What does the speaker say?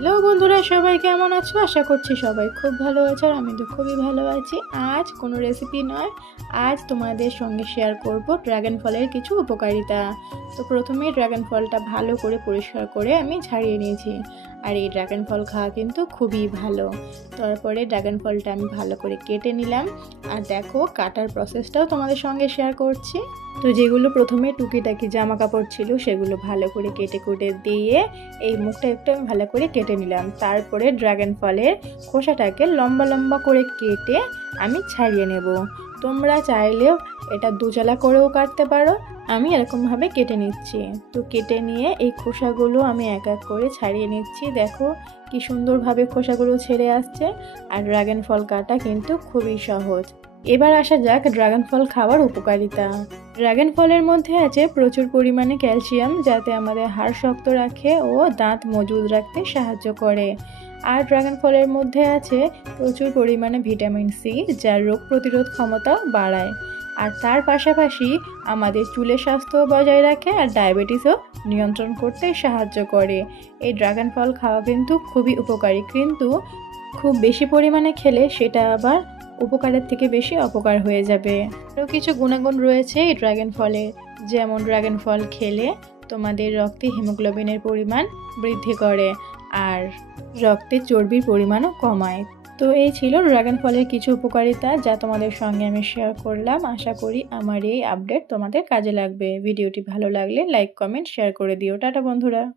Hello বন্ধুরা, সবাই কেমন আছো? আশা করছি সবাই খুব ভালো আছো আর আমি তো খুবই ভালো আছি। আজ কোনো রেসিপি নয়, আজ তোমাদের সঙ্গে শেয়ার করব ড্রাগন ফলের কিছু উপকারিতা। তো প্রথমেই ড্রাগন ফলটা ভালো করে পরিষ্কার করে আমি ছাড়িয়ে নিয়েছি। আর এই ড্রাগন ফল খাওয়া কিন্তু খুবই ভালো। তারপরে ড্রাগন ফলটা আমি ভালো করে কেটে নিলাম। আর দেখো, কাটার প্রসেসটাও তোমাদের সঙ্গে শেয়ার করছি। তো যেগুলো প্রথমে টুকিটাকি জামা কাপড় ছিল সেগুলো ভালো করে কেটে কুটে দিয়ে এই মুখটা একটু আমি ভালো করে কেটে নিলাম। তারপরে ড্রাগন ফলের খোসাটাকে লম্বা লম্বা করে কেটে আমি ছাড়িয়ে নেব। তোমরা চাইলেও এটা দুচালা করেও কাটতে পারো। আমি এরকমভাবে কেটে নিচ্ছি। তো কেটে নিয়ে এই খোসাগুলো আমি এক এক করে ছাড়িয়ে নিচ্ছি। দেখো কি সুন্দরভাবে খোসাগুলো ছেড়ে আসছে। আর ড্রাগন ফল কাটা কিন্তু খুবই সহজ। এবার আসা যাক ড্রাগন ফল খাওয়ার উপকারিতা। ড্রাগন ফলের মধ্যে আছে প্রচুর পরিমাণে ক্যালসিয়াম, যাতে আমাদের হাড় শক্ত রাখে ও দাঁত মজবুত রাখতে সাহায্য করে। আর ড্রাগন ফলের মধ্যে আছে প্রচুর পরিমাণে ভিটামিন সি, যা রোগ প্রতিরোধ ক্ষমতা বাড়ায়। আর তার পাশাপাশি আমাদের চুলের স্বাস্থ্য বজায় রাখে আর ডায়াবেটিসও নিয়ন্ত্রণ করতে সাহায্য করে। এই ড্রাগন ফল খাওয়া কিন্তু খুবই উপকারী, কিন্তু খুব বেশি পরিমাণে খেলে সেটা আবার উপকারের থেকে বেশি অপকার হয়ে যাবে। আরও কিছু গুণাগুণ রয়েছে এই ড্রাগন ফলের, যেমন ড্রাগন ফল খেলে তোমাদের রক্তে হিমোগ্লোবিনের পরিমাণ বৃদ্ধি করে আর রক্তে চর্বির পরিমাণও কমায়। তো এই ছিল ড্রাগন ফলের কিছু উপকারিতা, যা তোমাদের সঙ্গে আমি শেয়ার করলাম। আশা করি আমার এই আপডেট তোমাদের কাজে লাগবে। ভিডিওটি ভালো লাগলে লাইক, কমেন্ট, শেয়ার করে দিও। টাটা বন্ধুরা।